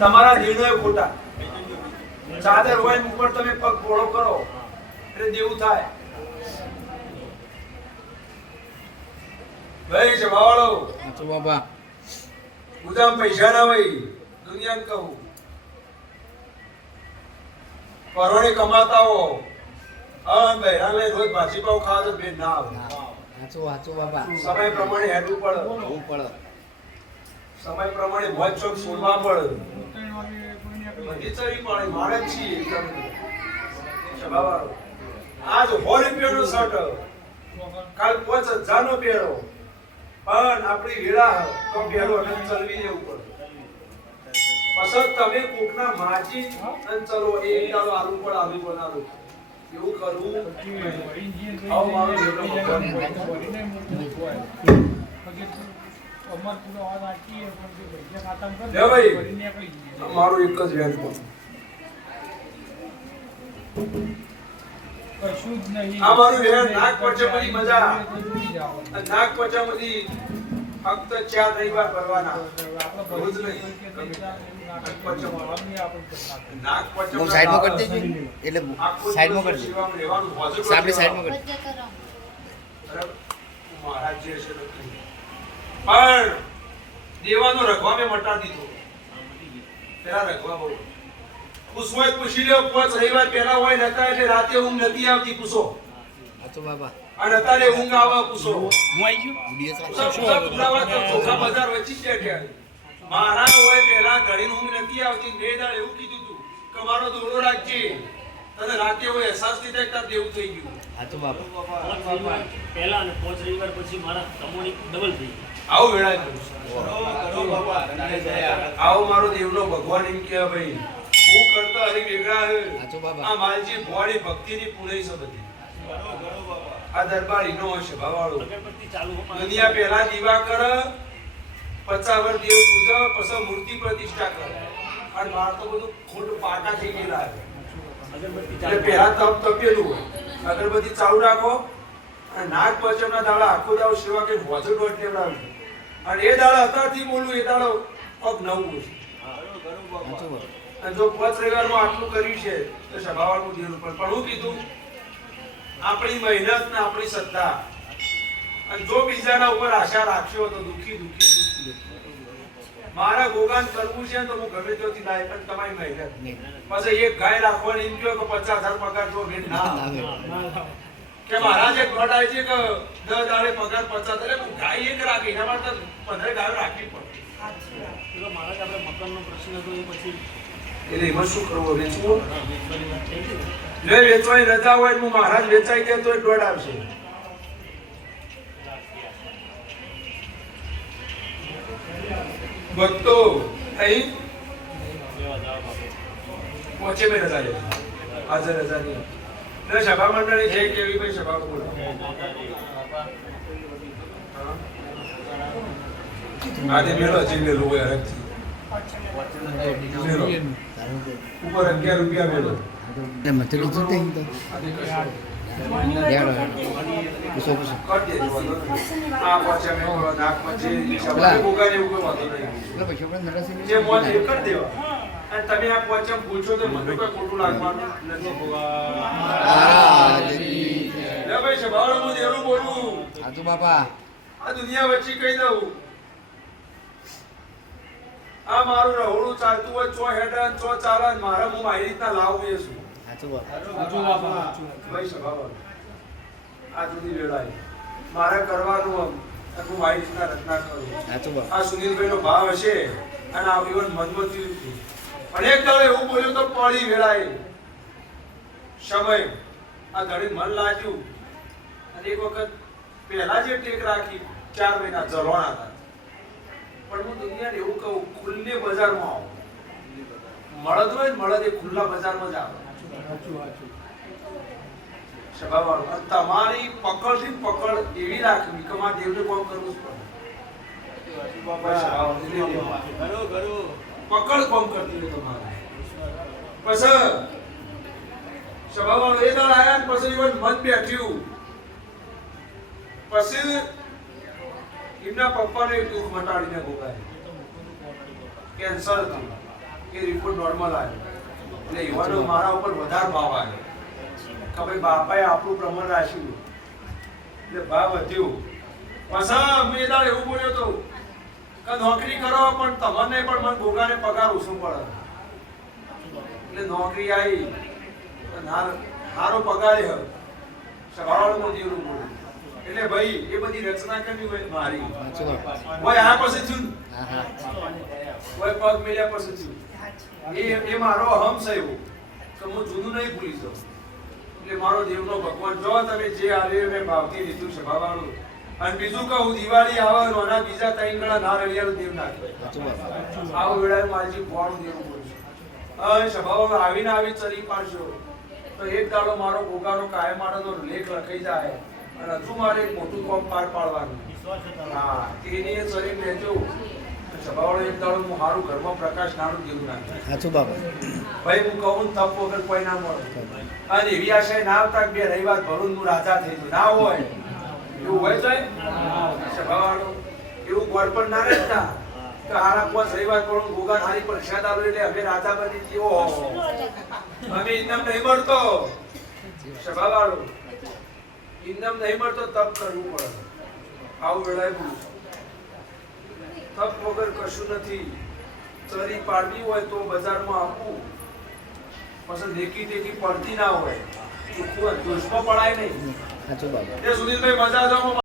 તમારા નિર્ણયો ખોટા. ચાદર હોય ઉપર તમે પગ પોળો કરો એટલે દેવું થાય. ભાઈ જવાવાળો સાચું બાપા. ઉદામ પૈસા ના ભાઈ દુનિયાને કહું પરોણે કમાતા હો બહેરાને રોજ ભાજી પાવ ખાવા તો ભેદ ના આવે. સાચું બાપા. સમય પ્રમાણે હેડવું પડે. સમય પ્રમાણે મોજ શોખ છોડવા પડે. બધી ચડી પડે મારે જ છીએ જવાવાળો. આજ 100 રૂપિયાનો શર્ટ કાલ 5000 નો પહેરો પણ આપણી વેળા તો પહેરો અને ચલવી લેવું પડે. પસંદ તમે કોકના માજી અને ચલો એક દાડો આલુ પર આલુ બનાવો એવું કરવું. આવ મારો દેવનો ભગવાન લે ભાઈ મારું એક જ વ્યાજ પણ આ મારું વ્યાજ નાગ પંચમની મજા. નાગ પંચમની ફક્ત 4 રવિવાર ભરવાના રોજ નહીં. નાગ પંચમ સાઈડમાં કરી દેજો એટલે સાઈડમાં કરી દેજો. સામે સાઈડમાં કરી દેજો. મહારાજ જે છે પણ દેવાનો રઘવા મેં મટાડી દીધો. પેલા રઘવા બહુ પૂછવો પૂછી લ્યો. 5 રવિવાર પહેલા હોય નતા એટલે રાતે ઊંઘ નથી આવતી પૂછો. સાચું બાપા. અને અત્યારે ઊંઘ આવે પૂછો. હું આવી ગયો ચોખા બજાર વચ્ચે બેઠા. મારા હોય પહેલા ઘડી ઊંઘ નથી આવતી. બે દાડ એવું કીધું તું કે મારો દોડો રાખજે તને રાતે હોય અહેસાસ નહીં થાય તાર દેવું થઈ ગયું. સાચું બાપા. પહેલા અને 5 રવિવાર પછી મારા કમોણી ડબલ થઈ ગઈ. આવું વેળાય આવું મારો દેવનો ભગવાન એમ કે ભાઈ હું કરતા હરી વેગળા હે. સાચું બાપા. આ માલજી ભોળી ભક્તિની પૂરી છે બધી. આ દરબાર ઈનો છે ભાવાળો. અગરબત્તી ચાલુ દુનિયા પહેલા દીવા કર 50 વર્ષ દેવ પૂજા પછી મૂર્તિ પ્રતિષ્ઠા કરે. અને માર તો બધું ખોટું પાટા થઈ ગયેલા છે. અગરબત્તી એટલે પહેલા તપ તપેલું હોય. અગરબત્તી ચાલુ રાખો અને નાગ પંચમના દાડા આખો દાડો સેવા કરીને હોજો દોઢ લેવડાવજો. અને એ દાડા અત્યારથી બોલું એ દાડો પગ નવું છે. સાચું બાપા. અને જો 5 રવિવારમાં આટલું કર્યું છે તો સભાવાળું દેવું પણ હું કીધું આપણી મહેનત ને આપણી શ્રદ્ધા. અને જો બીજાના ઉપર આશા રાખ્યો તો દુખી. મારા ગોગાન કરવું છે તો હું ગમે ત્યાંથી લાય પણ તમારી મહેનત. પછી એક ગાય રાખવાની એમ કહ્યો કે 50,000 પગાર જો ભેટ ના આવે. કે મહારાજ એક ઘટ આવી છે કે 10 દાડે પગાર 50,000 એટલે ગાય એક રાખી એના માટે 15 ગાયો રાખવી પડે. પેલો મહારાજ આપણે મકાનનો પ્રશ્ન હતો એ પછી એટલે એમાં શું કરવું વેચવું? વેચવાની વાત થઈ હતી ને. જો વેચવાની રજા હોય તો મહારાજ વેચાઈ જાય તો એ દોડ આવશે. ભક્તો અહીં પહોંચે મેં રજા લે હાજર રજા નહીં. એટલે સભા મંડળી છે કેવી ભાઈ સભા બોલો. આજે મેળો છે મેળો હોય અરગથી. મેળો ઉપર 11 રૂપિયા મેળો. મતલબ શું થઈ ગયું? પૂછો પૂછો. કરી દેજો વાંધો નહીં. આ પહોંચે મેળો નાક પહોંચે સભા બોગાને એવું કોઈ વાંધો નહીં. એટલે પછી આપણે નરસિંહ જે મોજ એ કરી દેવા. અને તમે આ પહોંચે પૂછો તો મને કોઈ ખોટું લાગવાનું નથી. લે ભાઈ સભાવાળો હું દેવનું બોલું. સાચું બાપા. આ દુનિયા વચ્ચે કહી દઉં આ મારું રહોડું ચાલતું હોય ચો હેડન ચો ચાલન મારા હું મારી રીતના લાવું એ છું. સાચું બાપા. ભાઈ સભાવાળો આ જુદી વેળાએ મારે કરવાનું હું મારી રીતના રચના કરું. સાચું બાપા. આ સુનિલભાઈનો ભાવ હશે અને આ જીવન મનમાં થયું હતું. પણ એક દાડો એવું બોલ્યું તો પડી વેળાએ સમય આ ઘડી મન લાગ્યું અને એક વખત પહેલા જે ટેક રાખી 4 મહિના જલવાના હતા. પણ હું દુનિયાને એવું કહું ખુલ્લી બજારમાં આવો. મળદ હોય ને મળદ એ ખુલ્લા બજારમાં જ આવે. સભાવાળો અને તમારી પકડથી પકડ એવી રાખવી કે મારા દેવને કામ કરવું જ પડે. પકડ કામ કરતી હોય તમારે. પછી સભાવાળો એ દાડ આયા ને પછી મન બેઠ્યું. પછી એમના પપ્પાને એક દુઃખ મટાડીને ભોગાય કેન્સર હતું. એ રિપોર્ટ નોર્મલ આવ્યો એટલે યુવાનો મારા ઉપર વધારે ભાવ આવ્યો કે ભાઈ બાપાએ આપણું પ્રમાણ રાખ્યું એટલે ભાવ વધ્યો. પાછા મેં દાડ એવું બોલ્યો તો કે નોકરી કરો પણ તમને પણ મને ગોગાને પગાર ઓછો પડે એટલે નોકરી આવી સારો પગાર સવાળમાં દેવું બોલ્યું એટલે ભાઈ એ બધી રચના કરવી હોય મારી હોય આ પાસે થયું હોય પગ મેલ્યા પાસે થયું એ મારો અહમ છે એવો કે હું જૂનું નહીં ભૂલી જાઉં એટલે મારો દેવનો ભગવાન જો તમે જે આવ્યો મેં ભાવથી લીધું છે ભાવાળું. અને બીજું કહું દિવાળી આવે રોના બીજા 3 ગણા નારળિયાનું દેવ નાખે આવું વેળાએ માજી ભોળું દેવું બોલશે અને સભામાં આવીને આવી ચરી પાડશો તો એક દાડો મારો ગોગાનો કાયમ માટેનો લેખ લખાઈ જાય અને હજુ મારે એક મોટું કામ પાર પાડવાનું. હા તેની એ ચરી લેજો સભાવાળો એક દાડો હું મારું ઘરમાં પ્રકાશ નાનું દેવું નાખે સાચું બાબા. ભાઈ હું કહું તપ વગર કોઈ ના મળે અને એવી આશા ના આવતા બે રહી વાત ભરું હું રાજા થઈ ગયો ના હોય એવું હોય જાય સભાવાળો એવું ગોળ પણ ના રહેતા કે હારા પોસ રહી વાત ભરું ગોગા હારી પરીક્ષા દાલો એટલે અમે રાજા બની જીવો અમે ઇનામ નહીં મળતો સભાવાળો ઇનામ નહીં મળતો તપ કરવું પડે આવું વેળાએ બોલું તપ વગર કશું નથી. ચરી પાડવી હોય તો બજારમાં આપવું પછી દેખી દેખી પડતી ના હોય દોષમાં પડાય નહીં. સાચું બાબા. તે સુધીરભાઈ મજા જાવ